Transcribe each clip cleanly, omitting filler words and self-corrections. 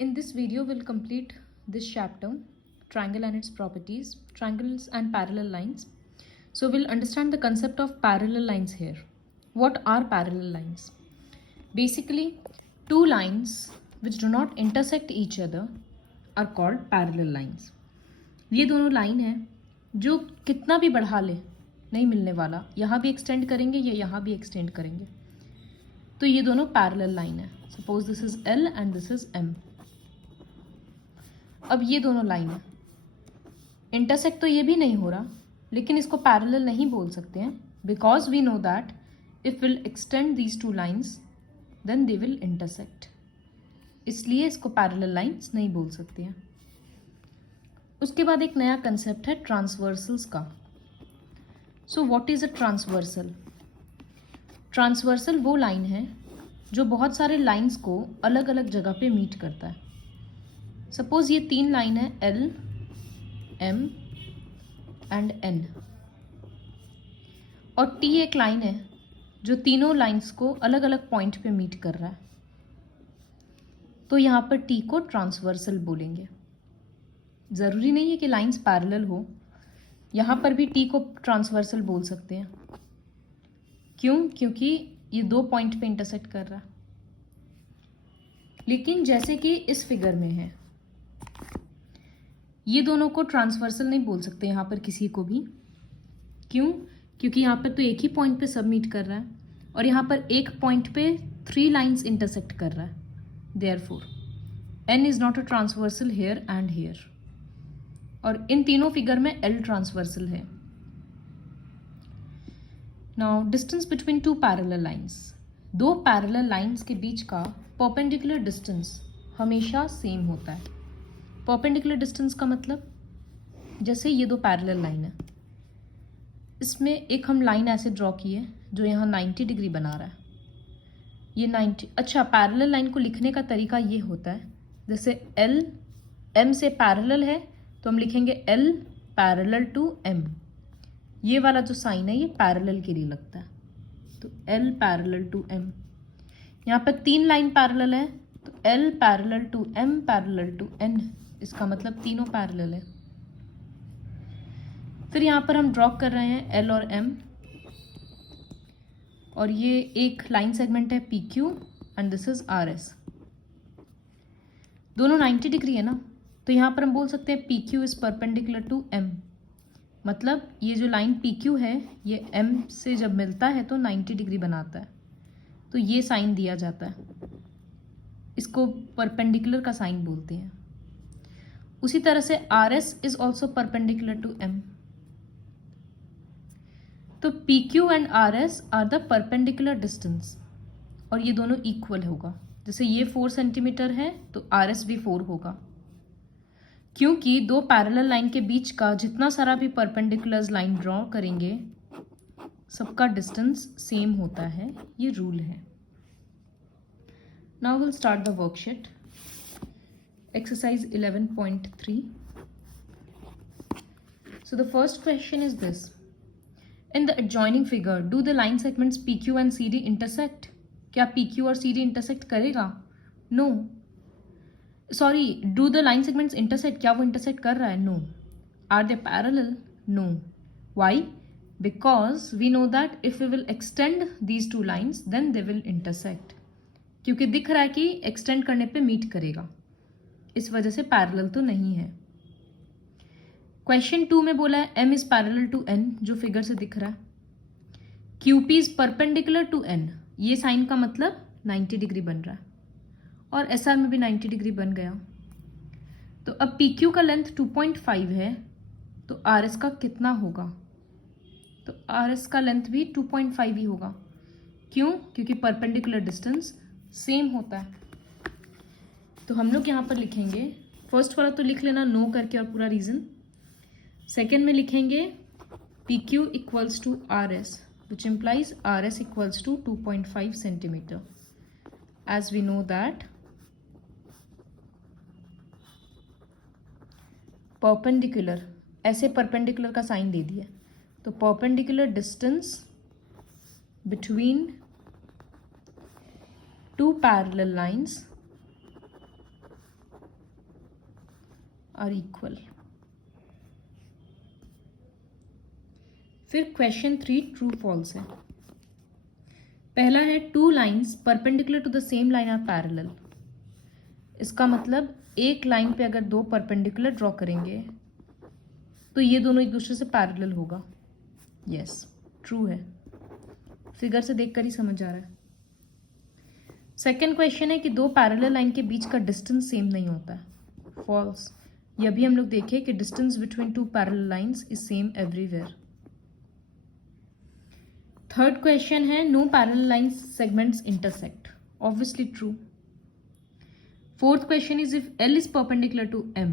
In this video, we'll complete this chapter, triangle and its properties, triangles and parallel lines. So we'll understand the concept of parallel lines here. What are parallel lines? Basically, two lines which do not intersect each other are called parallel lines. ये दोनों line है जो कितना भी बढ़ा ले नहीं मिलने वाला, यहाँ भी एक्सटेंड करेंगे या यहाँ भी एक्सटेंड करेंगे, तो ये दोनों पैरेलल लाइन है. Suppose this is L and this is M. अब ये दोनों लाइन है, इंटरसेक्ट तो ये भी नहीं हो रहा, लेकिन इसको पैरेलल नहीं बोल सकते हैं because we know that if will extend these two lines then they will intersect. इसलिए इसको पैरेलल लाइन्स नहीं बोल सकते हैं. उसके बाद एक नया कंसेप्ट है ट्रांसवर्सल्स का. So what is a transversal? Transversal वो लाइन है जो बहुत सारे लाइंस को अलग अलग जगह पे मीट करता है. सपोज ये तीन लाइन है L, M एंड N, और T एक लाइन है जो तीनों लाइंस को अलग अलग पॉइंट पे मीट कर रहा है. तो यहाँ पर T को ट्रांसवर्सल बोलेंगे. ज़रूरी नहीं है कि लाइंस पैरेलल हो, यहाँ पर भी T को ट्रांसवर्सल बोल सकते हैं. क्यों? क्योंकि ये दो पॉइंट पे इंटरसेक्ट कर रहा है. लेकिन जैसे कि इस फिगर में है, ये दोनों को ट्रांसवर्सल नहीं बोल सकते यहाँ पर किसी को भी. क्यों? क्योंकि यहाँ पर तो एक ही पॉइंट पे सबमिट कर रहा है और यहाँ पर एक पॉइंट पे थ्री लाइंस इंटरसेक्ट कर रहा है. Therefore N is not a transversal here and here. और इन तीनों फिगर में L ट्रांसवर्सल है. Now distance between two parallel lines. दो पैरेलल लाइंस के बीच का परपेंडिकुलर डिस्टेंस हमेशा सेम होता है. परपेंडिकुलर डिस्टेंस का मतलब, जैसे ये दो पैरेलल लाइन है, इसमें एक हम लाइन ऐसे ड्रॉ किए जो यहाँ 90 डिग्री बना रहा है. ये 90. अच्छा, पैरेलल लाइन को लिखने का तरीका ये होता है, जैसे L M से पैरेलल है तो हम लिखेंगे L पैरेलल टू M. ये वाला जो साइन है ये पैरेलल के लिए लगता है, तो L पैरेलल टू M. यहाँ पर तीन लाइन पैरेलल है तो L parallel to M parallel to N. इसका मतलब तीनों पैरेलल है. फिर यहाँ पर हम ड्रॉ कर रहे हैं L और M, और ये एक लाइन सेगमेंट है PQ and this is RS. दोनों 90 डिग्री है ना, तो यहाँ पर हम बोल सकते हैं PQ is perpendicular to M. मतलब ये जो लाइन PQ है ये M से जब मिलता है तो 90 डिग्री बनाता है, तो ये साइन दिया जाता है. इसको परपेंडिकुलर का साइन बोलते हैं. उसी तरह से RS is also perpendicular to M. तो PQ and RS are the perpendicular distance, और ये दोनों इक्वल होगा. जैसे ये 4 सेंटीमीटर है तो RS भी 4 होगा, क्योंकि दो पैरेलल लाइन के बीच का जितना सारा भी परपेंडिकुलर लाइन ड्रॉ करेंगे सबका डिस्टेंस सेम होता है. ये रूल है. Now will start the worksheet. Exercise 11.3. So the first question is this. In the adjoining figure, do the line segments PQ and CD intersect? क्या PQ और CD intersect करेगा? No. Sorry, do the line segments intersect? क्या वो intersect कर रहा है? No. Are they parallel? No. Why? Because we know that if we will extend these two lines, then they will intersect. क्योंकि दिख रहा है कि extend करने पे meet करेगा, इस वजह से पैरेलल तो नहीं है. क्वेश्चन 2 में बोला है M is parallel to N, जो फिगर से दिख रहा है. QP is perpendicular to N. ये साइन का मतलब 90 डिग्री बन रहा है, और SR में भी 90 डिग्री बन गया. तो अब PQ का लेंथ 2.5 है, तो RS का कितना होगा? तो RS का लेंथ भी 2.5 ही होगा. क्यों? क्योंकि परपेंडिकुलर डिस्टेंस सेम होता है. तो हम लोग यहाँ पर लिखेंगे, फर्स्ट वाला तो लिख लेना नो करके और पूरा रीजन. सेकेंड में लिखेंगे PQ equals to RS, which implies RS equals to 2.5 centimetre. As we know that perpendicular, ऐसे परपेंडिकुलर का साइन दे दिया, तो perpendicular distance between two parallel lines are equal. फिर क्वेश्चन 3 ट्रू फॉल्स है। पहला है two lines perpendicular to the same line are parallel. इसका मतलब एक लाइन पे अगर दो परपेंडिकुलर ड्रॉ करेंगे तो ये दोनों एक दूसरे से पैरेलल होगा। यस, ट्रू है, फिगर से देखकर ही समझ आ रहा है। सेकेंड क्वेश्चन है कि दो पैरेलल लाइन के बीच का डिस्टेंस सेम नहीं होता है। फॉल्स। ये भी हम लोग देखे कि distance between two parallel lines is same everywhere. Third question है no parallel lines segments intersect. Obviously true. Fourth question is if L is perpendicular to M.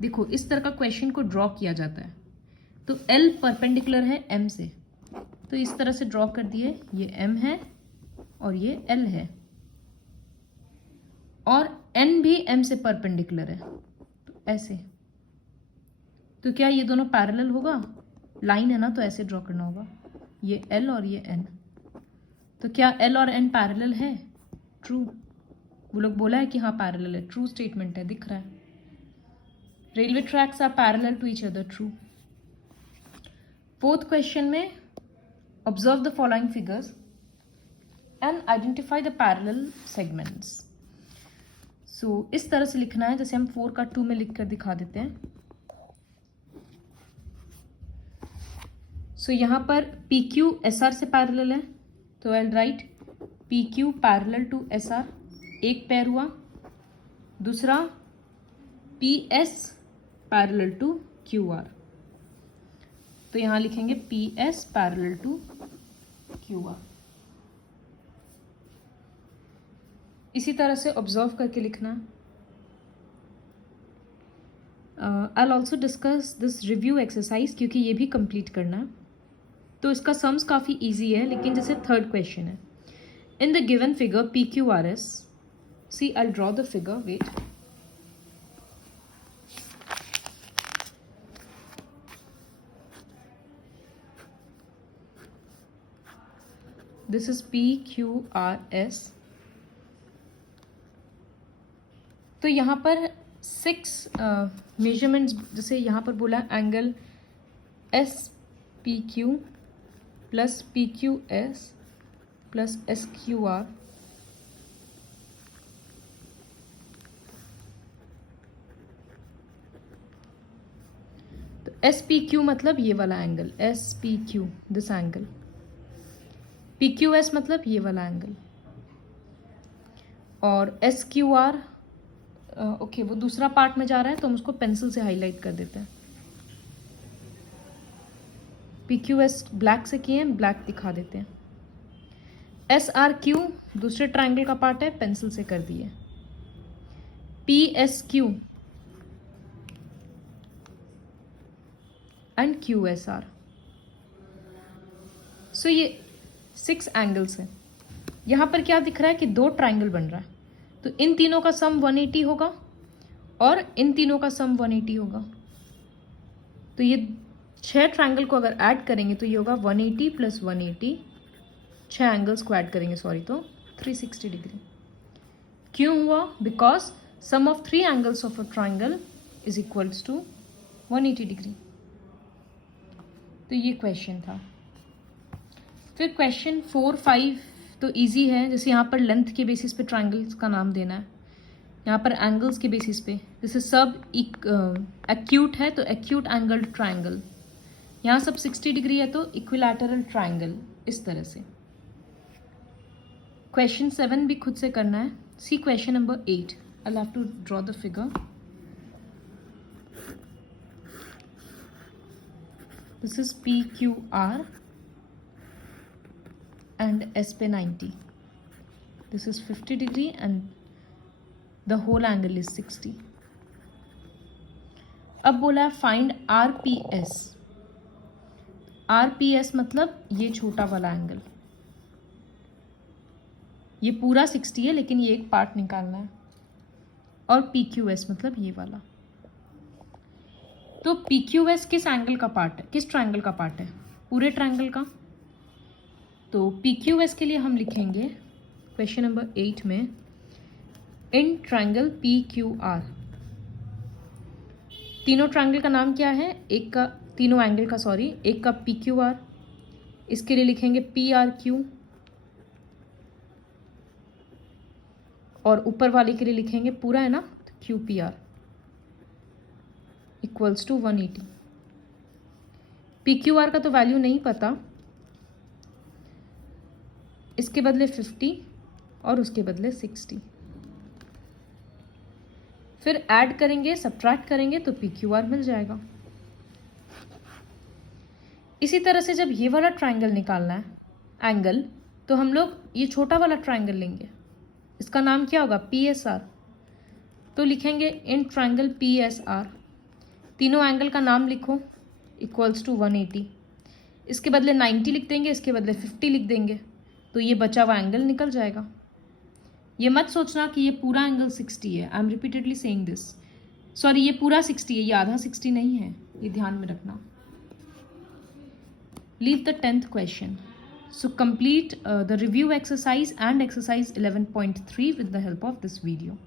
देखो इस तरह का क्वेश्चन को ड्रॉ किया जाता है तो एल परपेंडिकुलर है एम से, तो इस तरह से ड्रॉ कर दिए, ये एम है और ये एल है, और एन भी एम से परपेंडिकुलर है, तो ऐसे। तो क्या ये दोनों पैरेलल होगा? लाइन है ना, तो ऐसे ड्रॉ करना होगा, ये एल और ये एन। तो क्या एल और एन पैरेलल है? ट्रू। वो लोग बोला है कि हाँ पैरेलल है, ट्रू स्टेटमेंट है, दिख रहा है। Railway tracks are parallel to each other, true. Fourth question में observe the following figures and identify the parallel segments. So इस तरह से लिखना है जैसे हम 4 का 2 में लिख कर दिखा देते हैं। सो यहाँ पर पी क्यू एस आर से पैरेलल है, तो I will write P Q parallel to S R, एक पैर हुआ। दूसरा P S parallel to Q R, तो यहाँ लिखेंगे P S parallel to Q R. इसी तरह से ऑब्जर्व करके लिखना। I will also discuss this review exercise, क्योंकि ये भी कंप्लीट करना है। तो इसका सम्स काफ़ी इजी है, लेकिन जैसे थर्ड क्वेश्चन है, in the given figure P Q R S, see I draw the figure, wait. This is P Q R S. तो यहाँ पर 6 मेजरमेंट्स, जैसे यहाँ पर बोला angle S P Q plus P Q S plus S Q R, तो S P Q मतलब ये वाला angle, S P Q this angle, P Q S मतलब ये वाला एंगल, और एस क्यू आर ओके वो दूसरा पार्ट में जा रहा है तो हम उसको पेंसिल से हाईलाइट कर देते हैं। पी क्यू एस ब्लैक से किए हैं, ब्लैक दिखा देते हैं। एस आर क्यू दूसरे ट्राइंगल का पार्ट है, पेंसिल से कर दिए। P S Q and Q S R. So ये 6 एंगल्स हैं। यहां पर क्या दिख रहा है कि 2 ट्राइंगल बन रहा है, तो इन तीनों का सम 180 होगा और इन तीनों का सम 180 होगा। तो ये 6 ट्राइंगल को अगर ऐड करेंगे तो ये होगा 180 प्लस 180, 6 एंगल्स को ऐड करेंगे सॉरी, तो 360 डिग्री। क्यों हुआ? Because sum of 3 angles of a triangle is equals to 180 degree. तो ये क्वेश्चन था। फिर क्वेश्चन 4, 5 तो इजी है, जैसे यहाँ पर लेंथ के बेसिस पे ट्राइंगल्स का नाम देना है, यहाँ पर एंगल्स के बेसिस पे, जैसे सब एक्यूट है तो एक्यूट एंगल्ड ट्राइंगल, यहाँ सब 60 डिग्री है तो इक्विलैटरल ट्राइंगल, इस तरह से। क्वेश्चन 7 भी खुद से करना है। C question number 8, I have to draw the figure. This is P Q R and S पे 90. This is 50 degree and the whole angle is 60. अब बोला है फाइंड RPS. RPS मतलब ये छोटा वाला एंगल, ये पूरा 60 है लेकिन ये एक पार्ट निकालना है, और PQS मतलब ये वाला। तो PQS किस एंगल का पार्ट है, किस ट्राइंगल का पार्ट है? पूरे ट्राइंगल का। तो PQS के लिए हम लिखेंगे क्वेश्चन नंबर 8 में इन ट्राइंगल PQR तीनों ट्रायंगल का नाम क्या है? एक का तीनों एंगल का सॉरी, एक का पी क्यू आर, इसके लिए लिखेंगे पी आर क्यू, और ऊपर वाले के लिए लिखेंगे पूरा है ना Q P R equals to 180। P Q R का तो वैल्यू नहीं पता, इसके बदले 50 और उसके बदले 60। फिर ऐड करेंगे, सब्ट्रैक्ट करेंगे तो पी क्यू आर मिल जाएगा। इसी तरह से जब ये वाला ट्रायंगल निकालना है एंगल, तो हम लोग ये छोटा वाला ट्रायंगल लेंगे, इसका नाम क्या होगा? P S R. तो लिखेंगे in triangle P S R, तीनों एंगल का नाम लिखो, इक्वल्स टू 180। इसके बदले 90 लिख देंगे, इसके बदले 50 लिख देंगे, तो ये बचा हुआ एंगल निकल जाएगा। ये मत सोचना कि ये पूरा एंगल 60 है, I am repeatedly saying this, sorry ये पूरा 60 है, ये आधा 60 नहीं है, ये ध्यान में रखना। Leave the 10th question. So complete the review exercise and exercise 11.3 with the help of this video.